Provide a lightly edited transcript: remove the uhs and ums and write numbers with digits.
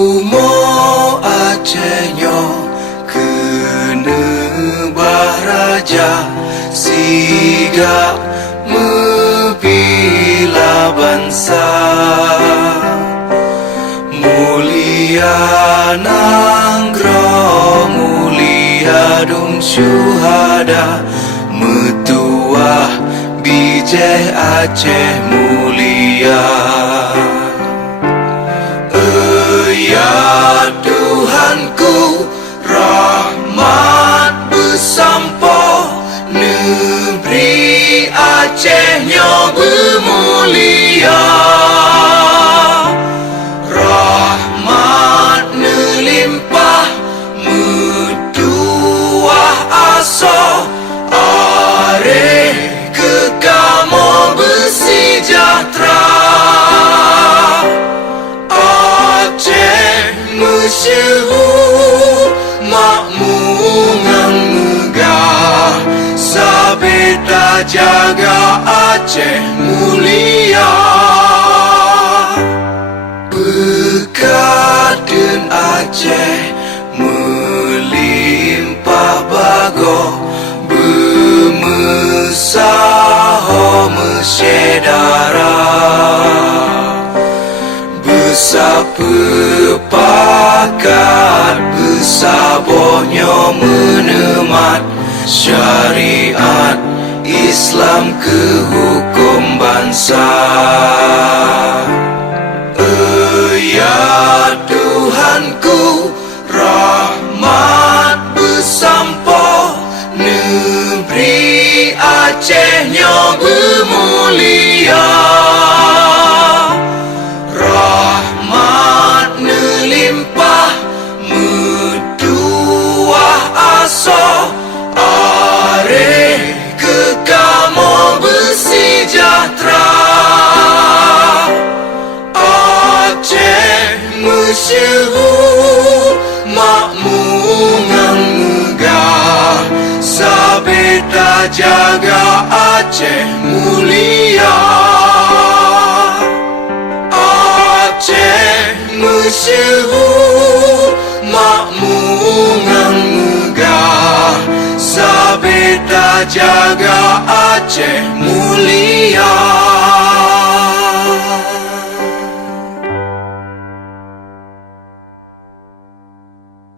Umo Acehnya kena baraja siga membela bangsa. Mulia nanggro mulia dum syuhada metuah bijih Aceh mulia. Ya Tuhanku, rahmat bersampo, negeri Acehnya bermulia. Rahmat melimpah, metuah aso, are kekamo bersejahtera. Masyhur makmur ngan megah, sabeta jaga Aceh mulia. Bekaden Aceh melimpah bago, bermesaho mesyedara. Bersepakatan bersabarnya menemat syariat Islam ke hukum bangsa. Ya Tuhanku, rahmat bersampo, negeri Acehnya bermulia. Masyhur makmur ngan megah, sabeta jaga Aceh mulia. Aceh masyhur makmur ngan megah, sabeta jaga Aceh mulia.